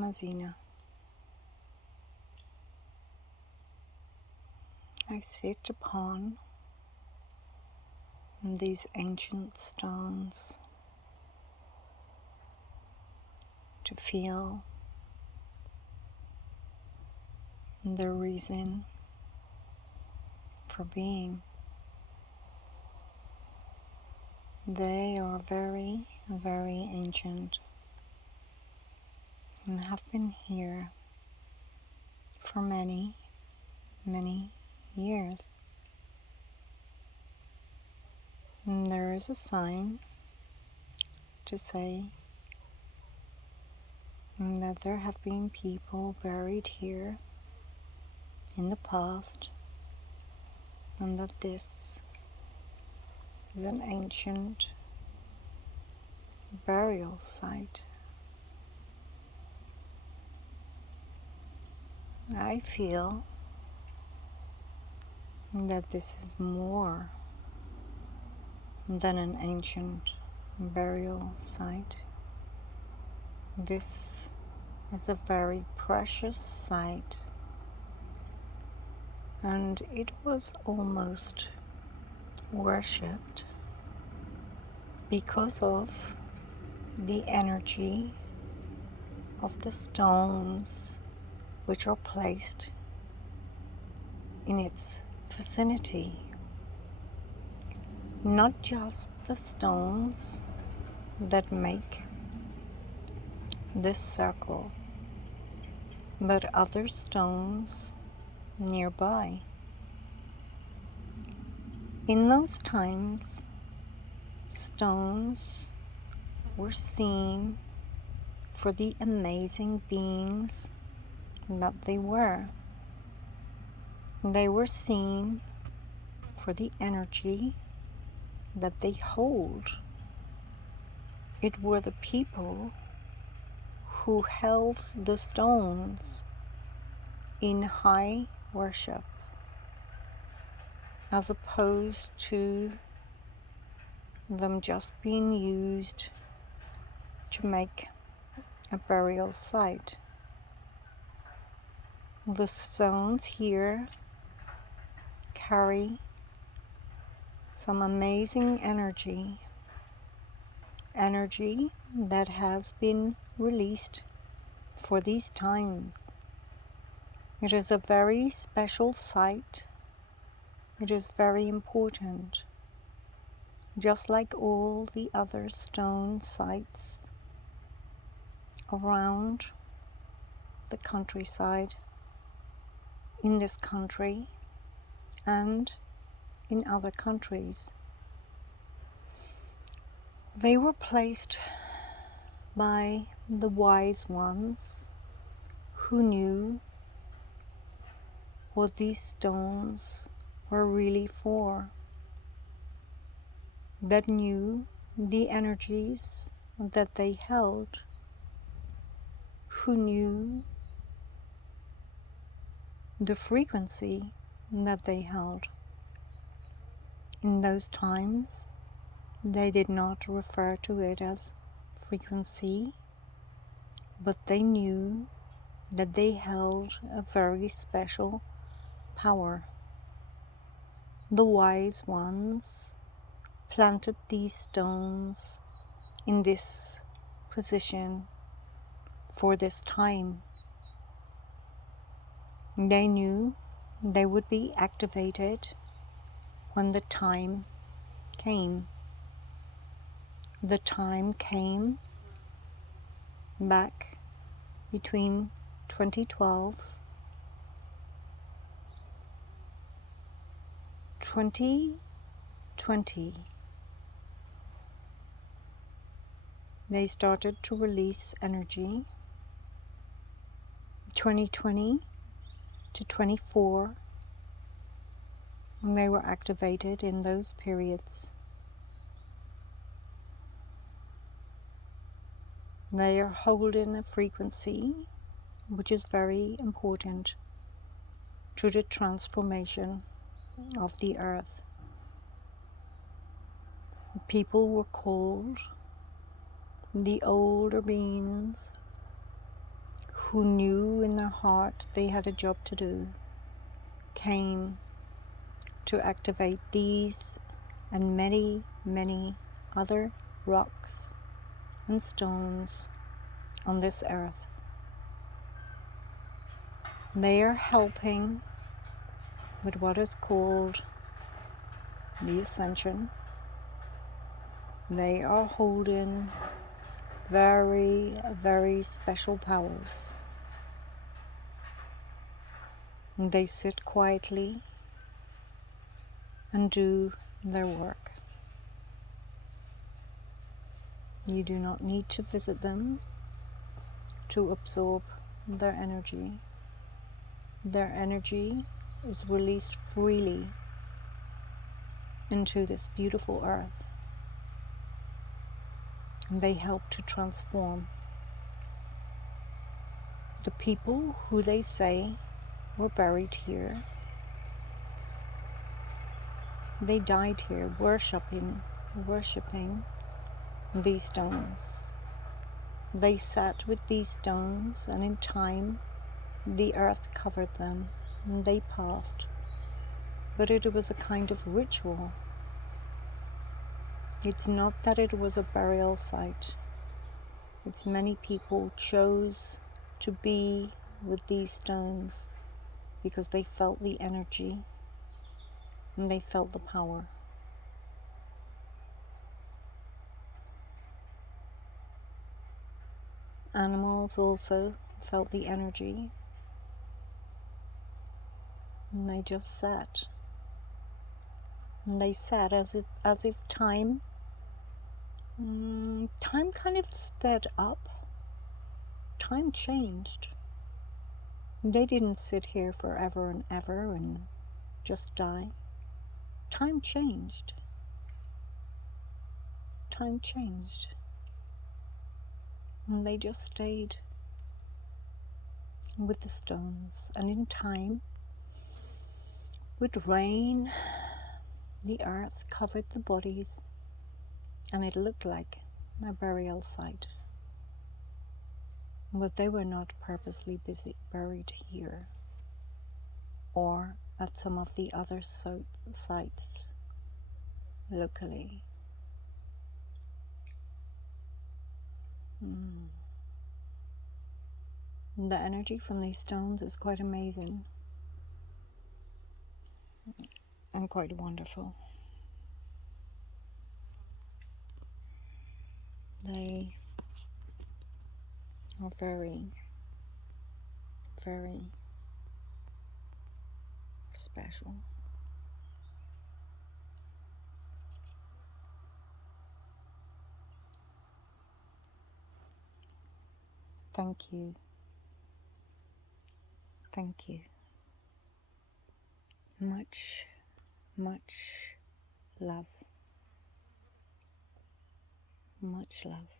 Mazena. I sit upon these ancient stones to feel the reason for being. They are very, very ancient and have been here for many, many years. And there is a sign to say that there have been people buried here in the past, and that this is an ancient burial site. I feel that this is more than an ancient burial site. This is a very precious site, and it was almost worshipped because of the energy of the stones which are placed in its vicinity. Not just the stones that make this circle, but other stones nearby. In those times, stones were seen for the amazing beings that they were. They were seen for the energy that they hold. It were the people who held the stones in high worship, as opposed to them just being used to make a burial site. The stones here carry some amazing energy that has been released for these times. It is a very special site. It is very important, just like all the other stone sites around the countryside in this country and in other countries. They were placed by the wise ones who knew what these stones were really for, that knew the energies that they held, who knew the frequency that they held. In those times, they did not refer to it as frequency, but they knew that they held a very special power. The wise ones planted these stones in this position for this time. They knew they would be activated when the time came. The time came back between 2012, 2020. They started to release energy. 2020 to 24, and they were activated in those periods. They are holding a frequency which is very important to the transformation of the earth. People were called the older beings who knew in their heart they had a job to do came to activate these and many, many other rocks and stones on this earth. They are helping with what is called the ascension. They are holding very, very special powers. They sit quietly and do their work. You do not need to visit them to absorb their energy. Their energy is released freely into this beautiful earth. They help to transform the people who they say were buried here. They died here worshipping these stones. They sat with these stones, and in time the earth covered them and they passed. But it was a kind of ritual. It's not that it was a burial site. It's many people chose to be with these stones because they felt the energy and they felt the power. Animals also felt the energy, and they just sat. And they sat as if time kind of sped up. Time changed. They didn't sit here forever and ever and just die. Time changed. Time changed. And they just stayed with the stones. And in time, with rain, the earth covered the bodies, and it looked like a burial site. But they were not purposely buried here or at some of the other sites locally. The energy from these stones is quite amazing and quite wonderful. They are very, very special. Thank you. Thank you. Much, much love. Much love.